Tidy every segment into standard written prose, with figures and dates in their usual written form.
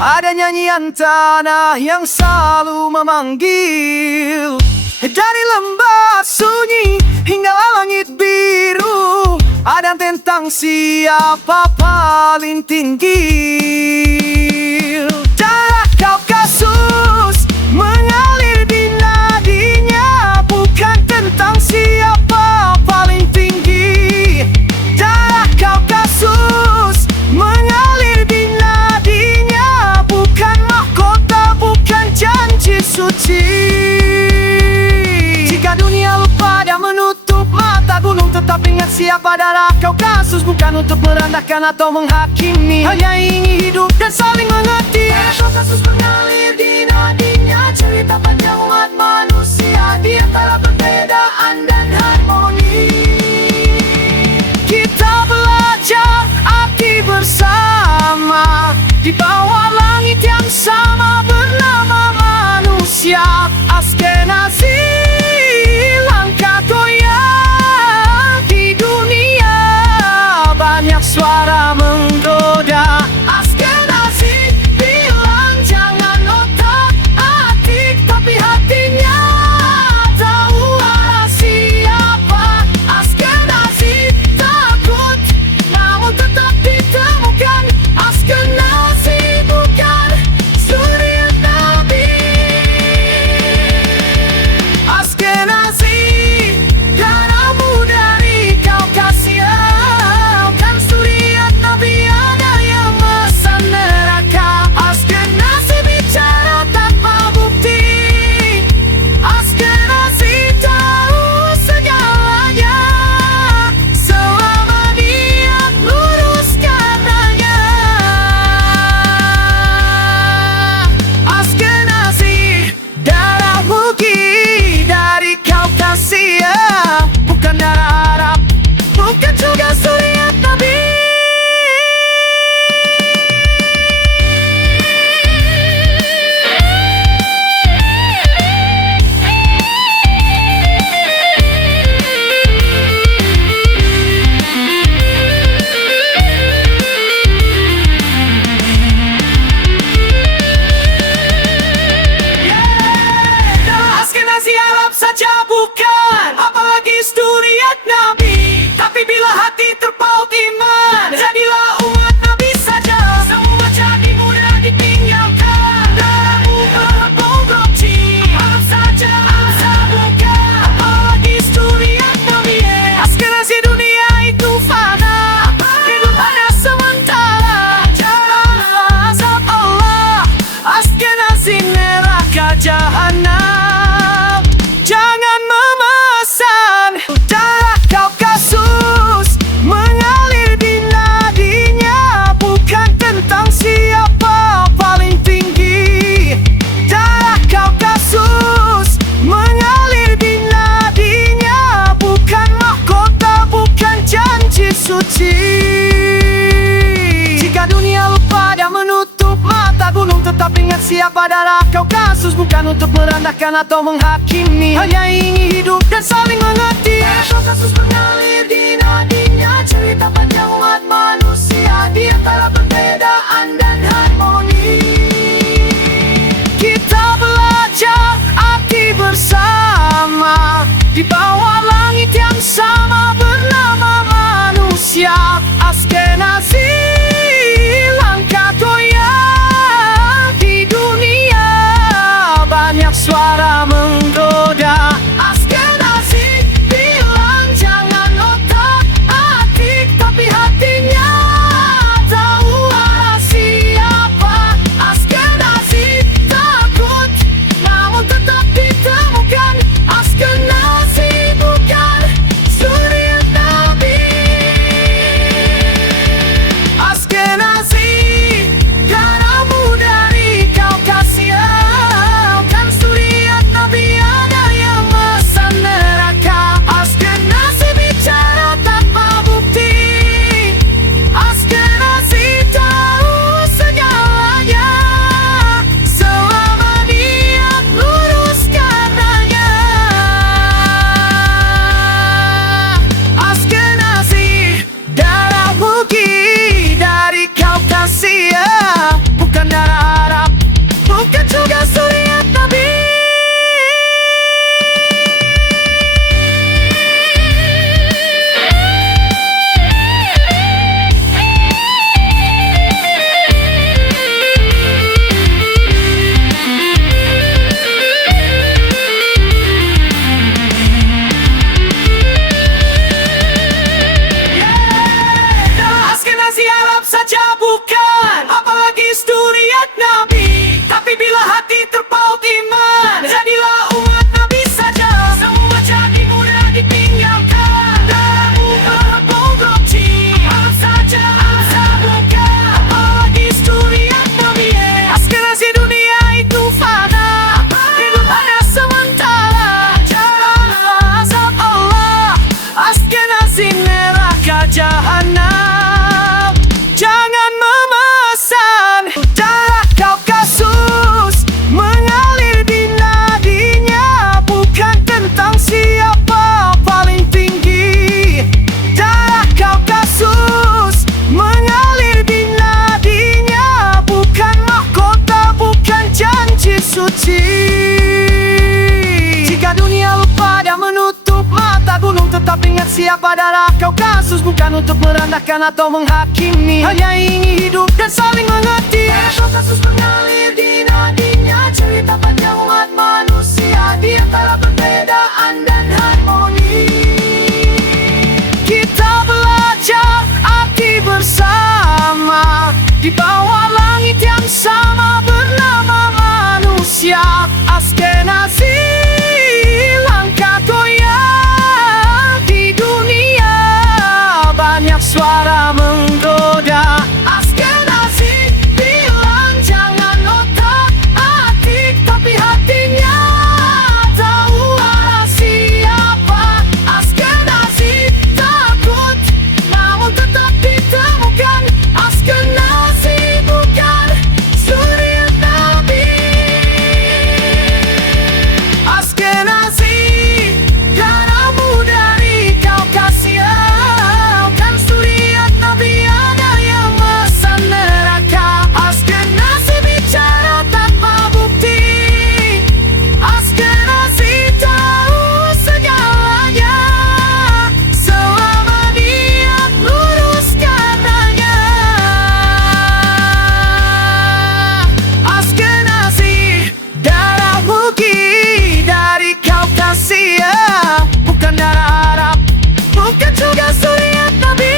Ada nyanyian tanah yang selalu memanggil, dari lembah sunyi hingga langit biru. Ada tentang siapa paling tinggi. Darah Kaukasus mengalir di nadinya, bukan tentang siapa paling tinggi. Darah Kaukasus mengalir di nadinya, bukan mahkota, bukan janji suci. Jika dunia lupa dan menutup mata, gunung tetap ingat siapa. Darah Kaukasus bukan untuk merendahkan atau menghakimi, hanya ingin hidup dan saling mengerti. Darah Kaukasus mengalir di nadinya, cerita panjang umat manusia di antara perbedaan dan harmoni. Kita belajar arti bersama di bawah langit yang sama bernama manusia. Askenazi langkah goyang di dunia, banyak suara menggoda. Askenazi bilang jangan otak-atik, tapi hatinya tahu arah siapa. Askenazi takut namun tetap ditemukan. Askenazi bukan suriat Nabi. Askenazi darahmu dari Kaukasia, kan suriat Nabi ada yang mesan neraka. Askenazi bicara tanpa bukti, Askenazi tahu segalanya, selama niat lurus karenanya. Askenazi darah Mugi dari Kaukasia, bukan darah Arab, bukan juga suriat Nabi. Darah Askenazi Arab saja bukan, apalagi suriat Nabi. Tapi bila hati terpaut iman, jadilah umat Nabi saja. Semua jadi mudah ditinggalkan. Darahmu berbongkok-ci, Arab saja bukan, apalagi suriat Nabi. Askenazi dunia itu fana, hidup hanya sementara. Jangan azab Allah, Askenazi neraka jahanam. Jangan memesan. Darah Kaukasus mengalir di nadinya, bukan tentang siapa paling tinggi. Darah Kaukasus mengalir di nadinya, bukan mahkota, bukan janji suci. Jika dunia lupa dan menutup mata, gunung tetap ingat siapa. Darah Kaukasus bukan untuk merendahkan atau menghakimi, hanya ingin hidup dan saling mengerti. Darah Kaukasus mengalir di nadinya, cerita panjang umat manusia di antara perbedaan dan harmoni. Kita belajar arti bersama di bawah langit yang sama bernama manusia. Askenazi langkah goyang di dunia, banyak suara menggoda. Askenazi bilang jangan otak-atik, tapi hatinya tahu arah siapa. Askenazi takut namun tetap ditemukan. Askenazi bukan suriat Nabi. Askenazi darahmu dari Kaukasia, kan suriat Nabi siapa darah kau kasus bukan untuk merendahkan atau menghakimi, hanya ingin hidup dan saling mengerti. Kasus mengalir di nadinya, cerita panjang umat manusia di antara perbedaan dan harmoni. Kita belajar arti bersama di bawah langit yang sama bernama manusia. Askenazi langkah goyang di dunia, banyak suara menggoda. Askenazi bilang jangan otak-atik, tapi hatinya tahu arah siapa. Askenazi takut namun tetap ditemukan. Askenazi bukan suriat Nabi. Askenazi darahmu dari Kaukasia, kan suriat Nabi ada yang mesan neraka. Askenazi bicara tanpa bukti, Askenazi tahu segalanya, selama niat lurus katanya. Askenazi darah Bugis dari Kaukasia, bukan darah Arab, bukan juga suriat Nabi.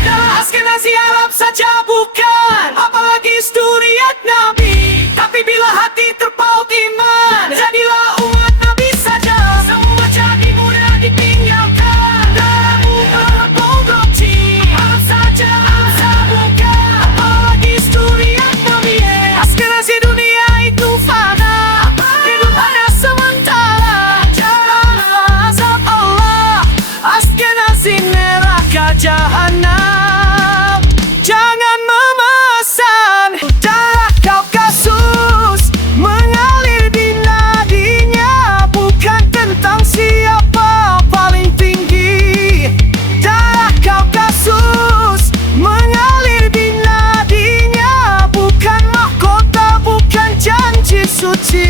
Darah Askenazi Arab saja bukan, apalagi suriat Nabi. Tapi bila hati terpaut iman, jadilah umat Nabi saja. Semua jadi mudah dipinjamkan, darahmu berbogoci. Arab saja bukan, apalagi suriat Nabi. Askenazi dunia itu fana, hidup hanya sementara. Janganlah azab Allah, Askenazi neraka jahanam. Jangan memesan darah Kaukasus mengalir di nadinya, bukan tentang siapa paling tinggi. Darah Kaukasus mengalir di nadinya, bukan mahkota, bukan janji suci.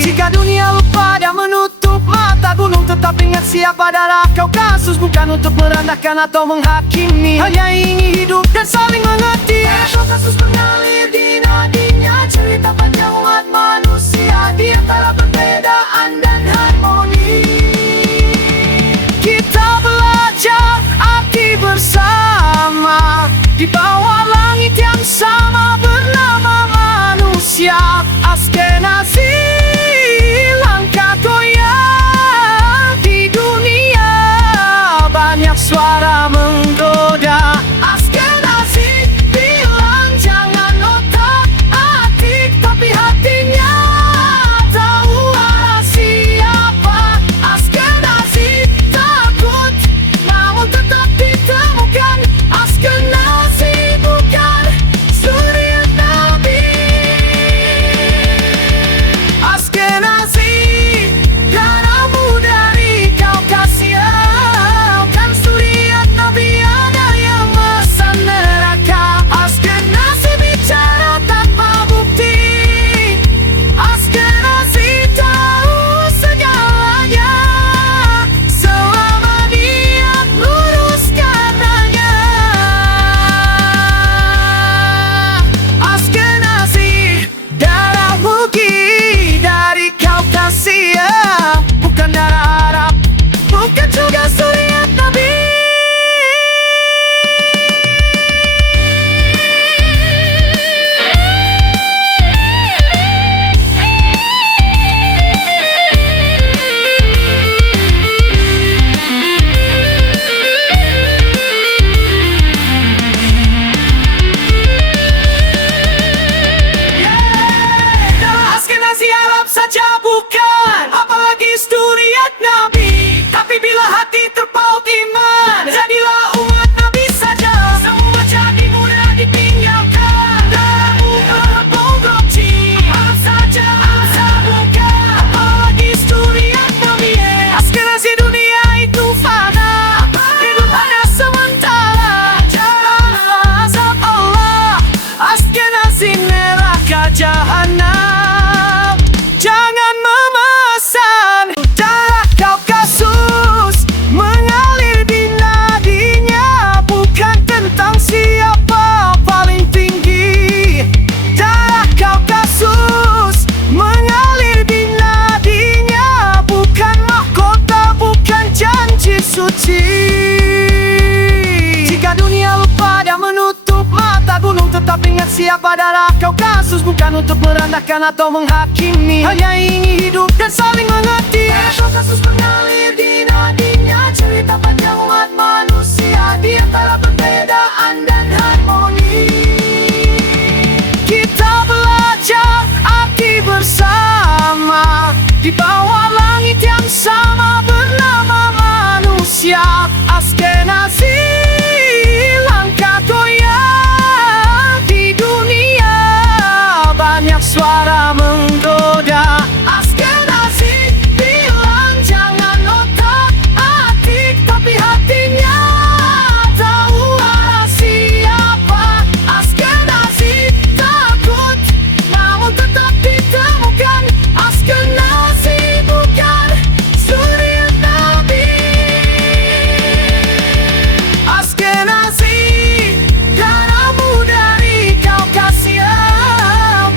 Jika dunia lupa dan menutup mata gunung, tetap ingat siapa darah Kaukasus bukan untuk merendahkan atau menghakimi, hanya ingin hidup dan saling mengerti. Kaukasus mengalir di nadinya, cerita panjang umat manusia di antara perbedaan dan harmoni. Kita belajar arti bersama di bawah langit yang sama bernama manusia. Askenazi langkah goyang di dunia, banyak suara menggoda. Askenazi bilang jangan otak-atik, tapi hatinya tahu arah siapa. siapa darah kau kasus bukan untuk merendahkan atau menghakimi, hanya ingin hidup dan saling mengerti. Kasus mengalir di nadinya, cerita panjang umat manusia di antara perbedaan dan harmoni. Kita belajar arti bersama di bawah langit yang sama bernama manusia. Askenazi langkah goyang di dunia, banyak suara menggoda. Askenazi bilang jangan otak atik, tapi hatinya tahu arah siapa. Askenazi takut namun tetap ditemukan. Askenazi bukan suriat Nabi. Askenazi darahmu dari Kaukasia,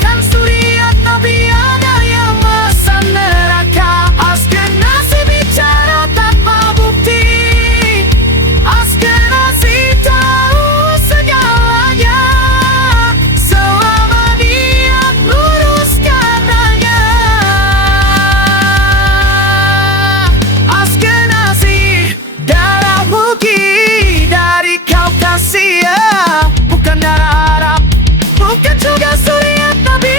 kan suriat Nabi ada yang mesan neraka. Askenazi bicara tanpa bukti, Askenazi tahu segalanya selama niat lurus karenanya. Askenazi darah Bugis dari Kaukasia, bukan darah Arab, bukan juga suriat Nabi.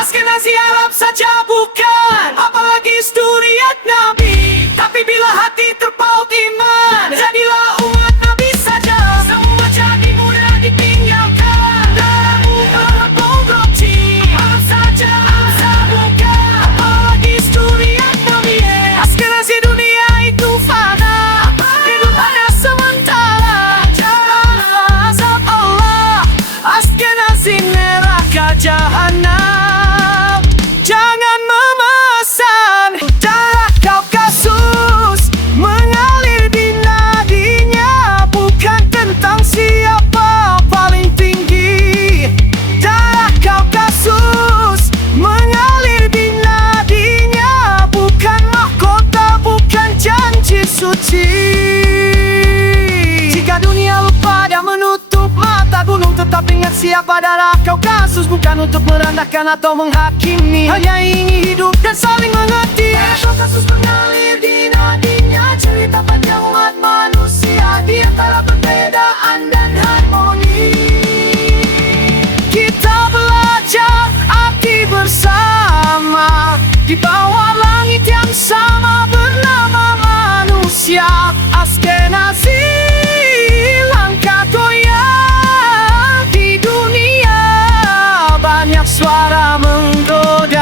Askenazi Arab saja bukan, apalagi suriat Nabi. Tapi bila hati terpaut iman, jadilah umat Nabi saja. Semua jadi mudah ditinggalkan, darahmu berbogoti. Arab saja bukan, apalagi suriat Nabi. Askenazi dunia itu fana, hidup hanya sementara. Jangan azab Allah, Askenazi neraka jahanam. Jangan memesan darah Kaukasus mengalir di nadinya, bukan tentang siapa paling tinggi. Darah Kaukasus mengalir di nadinya, bukan mahkota, bukan janji suci. Jika dunia lupa dan menutup mata gunung, tetap ingat siapa darah Kaukasus bukan untuk merendahkan atau menghakimi, hanya ingin hidup dan saling mengerti. Kaukasus mengalir di nadinya, cerita panjang umat manusia di antara perbedaan dan harmoni. Kita belajar arti bersama di bawah langit yang sama bernama manusia. Askenazi langkah goyang di dunia, banyak suara menggoda.